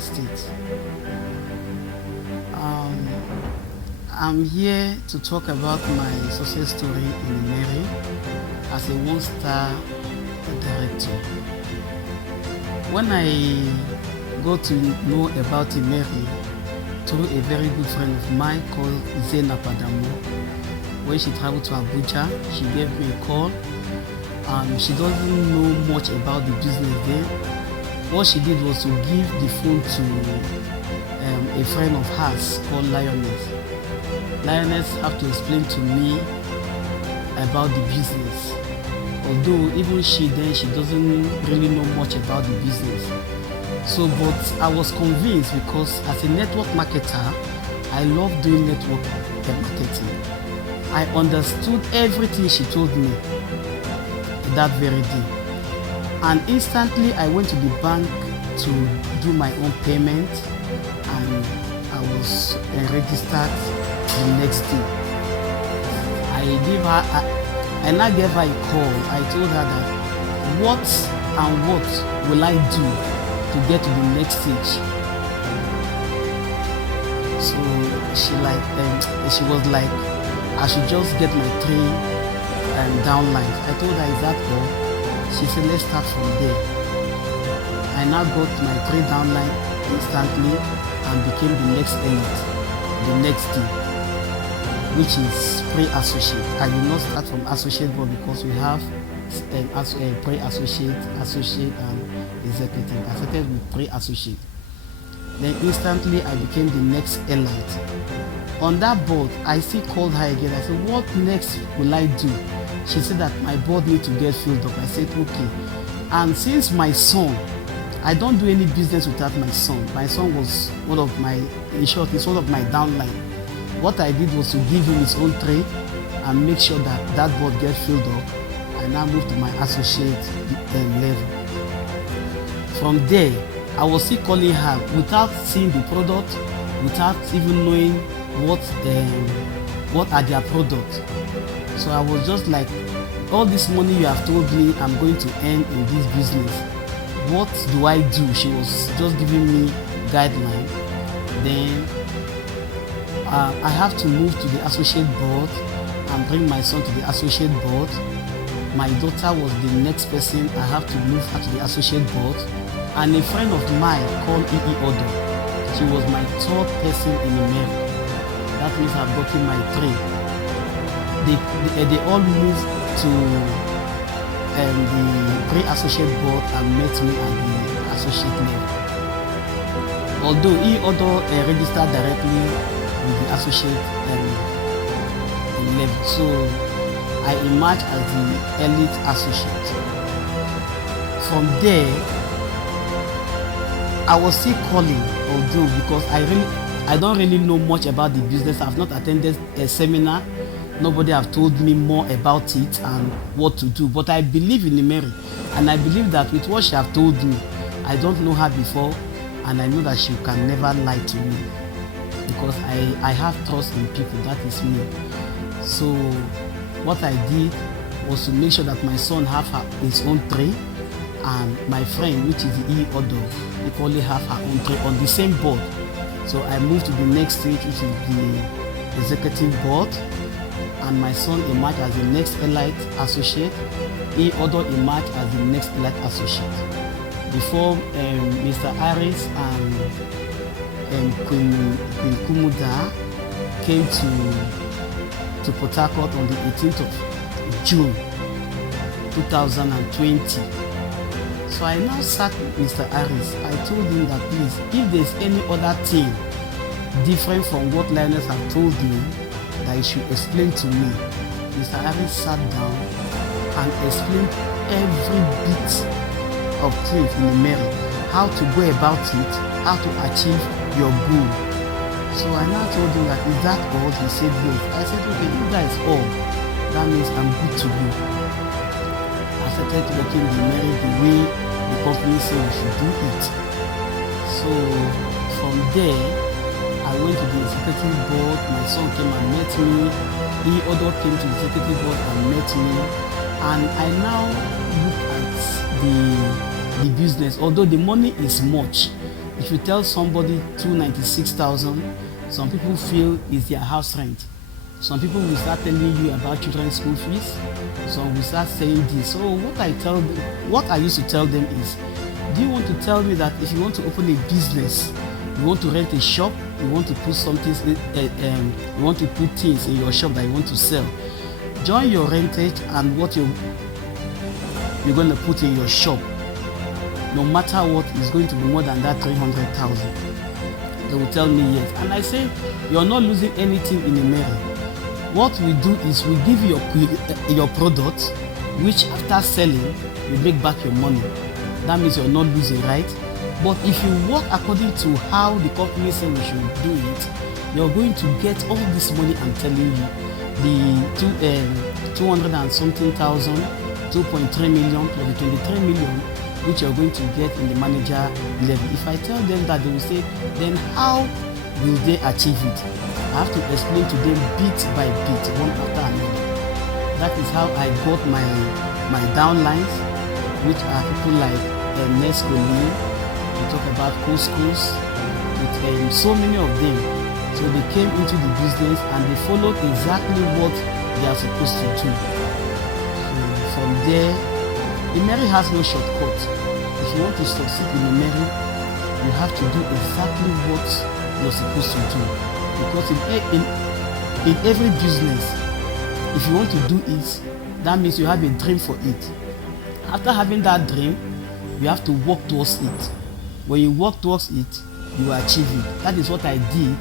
State. Um, I'm here to talk about my success story in Mary as a one-star director. When I got to know about Mary through a very good friend of mine called Zena Padamo, when she traveled to Abuja, she gave me a call. She doesn't know much about the business there. What she did was to give the phone to a friend of hers called Lioness. Lioness have to explain to me about the business. Although even she doesn't really know much about the business. So, but I was convinced because as a network marketer, I love doing network marketing. I understood everything she told me that very day. And instantly I went to the bank to do my own payment, and I was registered the next day. I now gave her a call. I told her that what will I do to get to the next stage. So she was like, I should just get my 3 downlines. I told her, is that all? She said, let's start from there. I now got my 3 downline instantly and became the next elite the next day, which is pre-associate. I did not start from associate, but because we have pre-associate, associate, and executive. I started with pre-associate. Then instantly I became the next elite. On that board, I still called her again. I said, what next will I do? She said that my board need to get filled up. I said, okay. And since my son, I don't do any business without my son. My son was one of my downline. What I did was to give him his own trade and make sure that that board gets filled up. I now moved to my associate level. From there, I was still calling her without seeing the product, without even knowing what are their products. So I was just like, all this money you have told me I'm going to earn in this business, what do I do? She was just giving me guideline. Then I have to move to the associate board and bring my son to the associate board. My daughter was the next person. I have to move her to the associate board. And a friend of mine called E.E. Odo, she was my 3rd person in the mail. That means I've gotten my 3. They all moved to the pre-associate board and met me at the associate level. Although he also registered directly with the associate level, so I emerged as the elite associate. From there, I was still calling, although because I don't really know much about the business. I've not attended a seminar. Nobody have told me more about it and what to do. But I believe in Mary, and I believe that with what she have told me, I don't know her before, and I know that she can never lie to me because I have trust in people. That is me. So what I did was to make sure that my son have his own tray, and my friend, which is the E. Odo, equally have her own tray on the same board. So I moved to the next stage, which is the executive board. And my son emerged as the next elite associate. He also emerged as the next elite associate. Before Mr. Harris and Queen Kumuda came to Port Harcourt on the 18th of June 2020. So I now sat with Mr. Harris. I told him that please, if there's any other thing different from what Lioness have told me, that he should explain to me. Mr. Harris sat down and explained every bit of things in the mail, how to go about it, how to achieve your goal. So I now told him that, is that all? He said yes. I said, okay, if that is all, that means I'm good to go. I started working the mail the way the company said we should do it. So from there, I went to the executive board. My son came and met me. He also came to the executive board and met me. And I now look at the business. Although the money is much, If you tell somebody 296,000, some people feel it's their house rent. Some people will start telling you about children's school fees. Some will start saying this. So what I used to tell them is, do you want to tell me that if you want to open a business, you want to rent a shop, you want to put you want to put things in your shop that you want to sell, join your rentage and what you're going to put in your shop, no matter what, is going to be more than that 300,000. They will tell me yes. And I say, you're not losing anything in Emeri. What we do is we give you your product, which after selling, you make back your money. That means you're not losing, right? But if you work according to how the company said we should do it, you're going to get all this money I'm telling you. The 200 and something thousand, 2.3 million plus the 23 million, which you're going to get in the manager level. If I tell them that, they will say, then how will they achieve it? I have to explain to them bit by bit, one after another. That is how I got my downlines, which are people like Nesco Lee. We talk about Couscous, with so many of them. So they came into the business and they followed exactly what they are supposed to do. So from there, Emeri has no shortcut. If you want to succeed in Emeri, you have to do exactly what you're supposed to do. Because in every business, if you want to do it, that means you have a dream for it. After having that dream, you have to work towards it. When you work towards it, you achieve it. That is what I did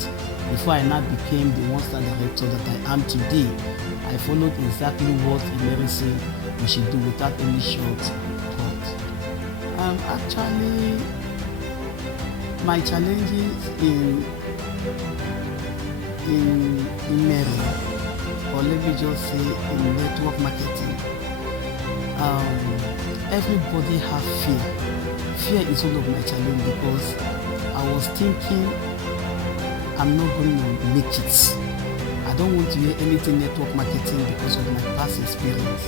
before I now became the one-star director that I am today. I followed exactly what Emeri said we should do without any shortcut. Actually, my challenges in Emeri, or let me just say in network marketing, everybody have fear. Fear is one of my challenges because I was thinking I'm not going to make it. I don't want to hear anything network marketing because of my past experience.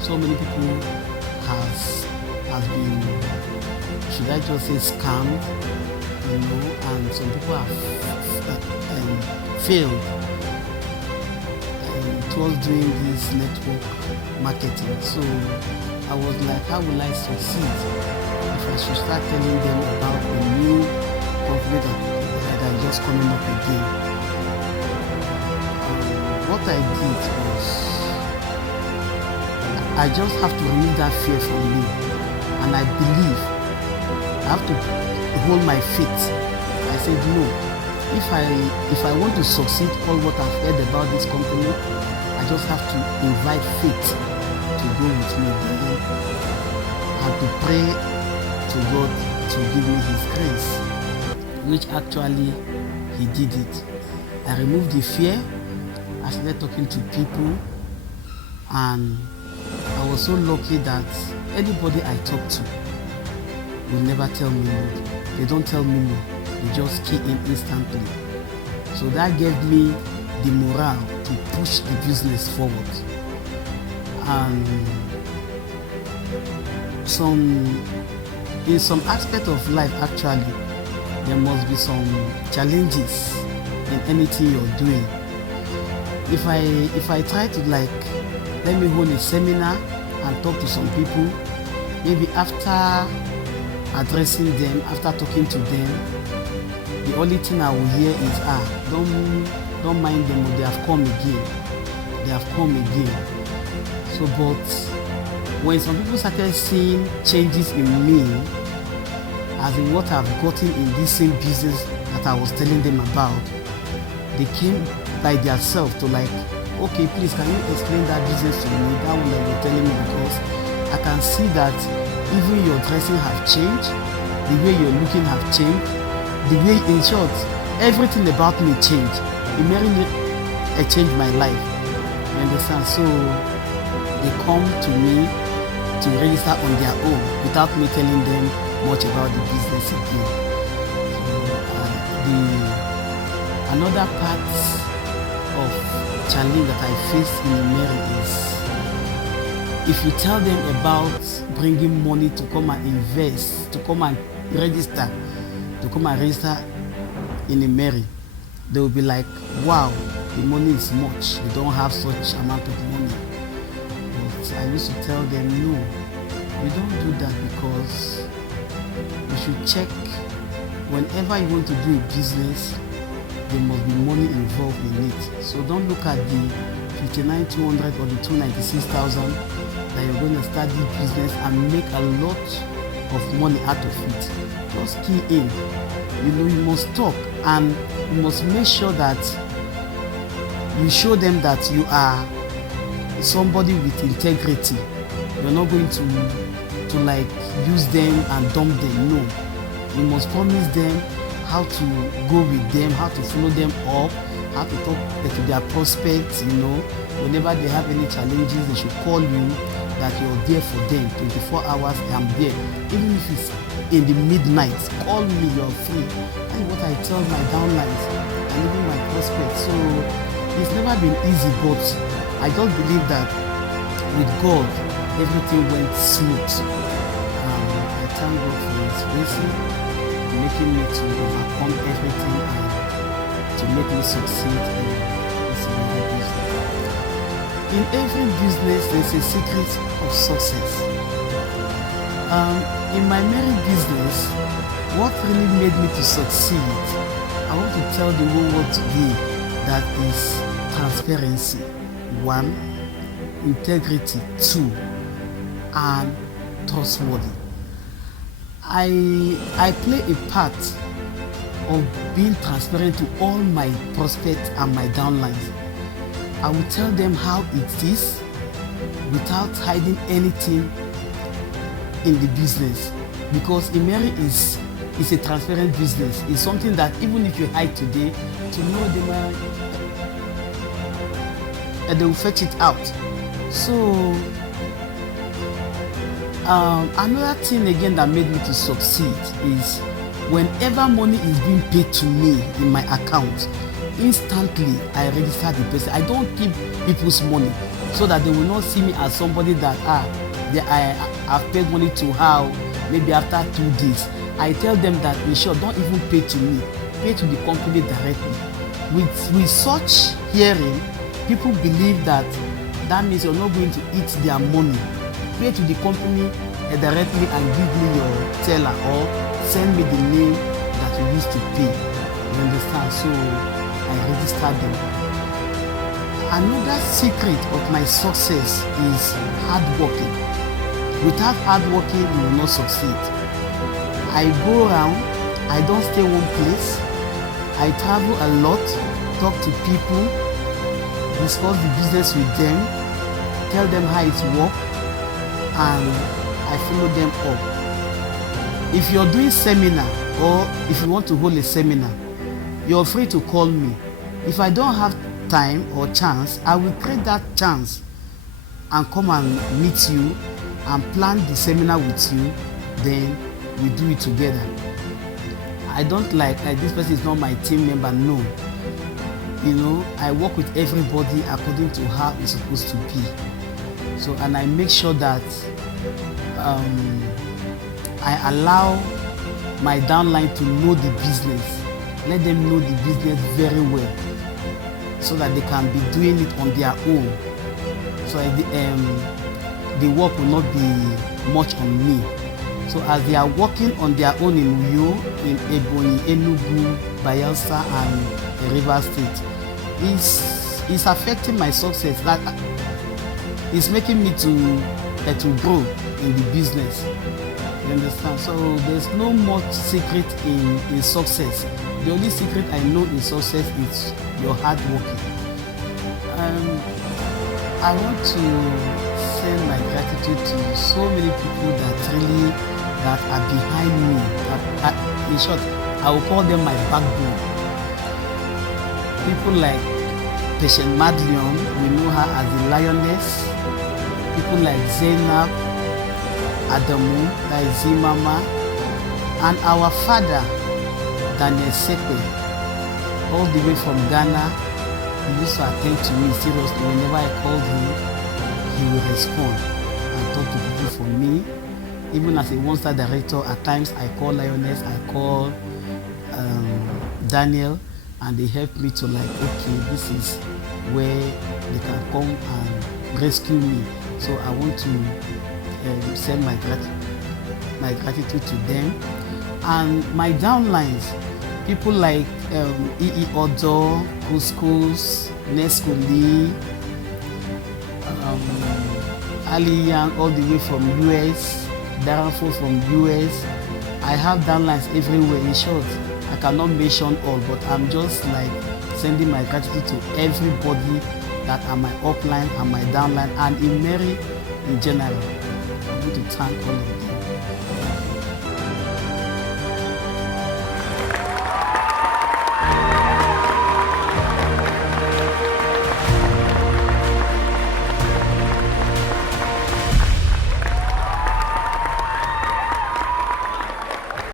So many people has been, should I just say, scammed, and some people have failed towards doing this network marketing. So I was like, how will I succeed if I should start telling them about a new company that are just coming up again? What I did was, I just have to remove that fear from me, and I believe I have to hold my faith. I said no. If I want to succeed, all what I've heard about this company, I just have to invite faith to go with me there and to pray to God to give me His grace, which actually He did it. I removed the fear. I started talking to people, and I was so lucky that anybody I talk to will never tell me no. They don't tell me no. They just key in instantly. So that gave me the morale to push the business forward. And in some aspect of life, actually, there must be some challenges in anything you're doing. If I try to let me hold a seminar and talk to some people, maybe after addressing them, after talking to them, the only thing I will hear is, don't mind them, they have come again. They have come again. So, but when some people started seeing changes in me, as in what I've gotten in this same business that I was telling them about, they came by themselves to okay, please, can you explain that business to me, that one that you're telling me, because I can see that even your dressing have changed, the way you're looking have changed, the way, in short, everything about me changed. It merely changed my life. You understand? So they come to me to register on their own without me telling them much about the business again. So another part of challenge that I faced in Emeri is if you tell them about bringing money to come and invest, to come and register, in a Mary, they will be like, wow, the money is much. They don't have such amount of money. But I used to tell them, no, you don't do that, because you should check. Whenever you want to do a business, there must be money involved in it. So don't look at the 59,200 or the 296,000 that you're going to start this business and make a lot of money out of it. Just key in. You must talk, and you must make sure that you show them that you are somebody with integrity. You're not going to like use them and dump them. No, you must promise them how to go with them, how to follow them up, how to talk to their prospects. Whenever they have any challenges, they should call you, that you're there for them 24 hours. I'm there, even if it's in the midnight. Call me, you're free. That's what I tell my downlines and even my prospects. So it's never been easy, but I just believe that with God, everything went smooth. I thank God for His mercy, making me to overcome everything and to make me succeed in this business. In every business, there's a secret of success. In my married business, what really made me to succeed, I want to tell the whole world today, that is transparency. 1, integrity. 2, and trustworthy. I play a part of being transparent to all my prospects and my downlines. I will tell them how it is without hiding anything in the business, because Imeri is a transparent business. It's something that even if you hide today, tomorrow they will fetch it out. So another thing again that made me to succeed is whenever money is being paid to me in my account, instantly I register the person. I don't keep people's money so that they will not see me as somebody that I've paid money to her maybe after 2 days. I tell them that, in short, don't even pay to me, pay to the company directly. With such hearing, people believe that means you're not going to eat their money. Pay to the company directly and give me your teller, or send me the name that you used to pay. You understand? So I registered them. Another secret of my success is hard working. Without hard working, you will not succeed. I go around, I don't stay one place. I travel a lot, talk to people, discuss the business with them, tell them how it works, and I follow them up. If you're doing seminar, or if you want to hold a seminar, you're free to call me. If I don't have time or chance, I will create that chance and come and meet you and plan the seminar with you. Then we do it together. I don't like this person is not my team member. No, I work with everybody according to how it's supposed to be. So, and I make sure that I allow my downline to know the business. Let them know the business very well, so that they can be doing it on their own. So the work will not be much on me. So as they are working on their own in Uyo, in Ebonyi, Enugu, Bayelsa, and Rivers State, it's affecting my success. That it's making me to grow in the business. You understand? So there's no much secret in success. The only secret I know in success is your hard working. I want to send my gratitude to so many people that are behind me. In short, I will call them my backbone. People like Patient Madlion, we know her as the Lioness. People like Zainab, Adamu, that is Zimama, and our father, Daniel Sepe, all the way from Ghana. He used to attend to me seriously. Whenever I called him, he would respond. to do for me. Even as a one-star director, at times I call Lioness, I call Daniel, and they help me to like, okay, this is where they can come and rescue me. So I want to send my gratitude to them. And my downlines, people like E.E. Odo, Couscous, Nescoli, Ali Yang all the way from US, Darafo from US. I have downlines everywhere. In short, I cannot mention all, but I'm just like sending my gratitude to everybody that are my upline and my downline and in Mary in general. I want to thank all of them.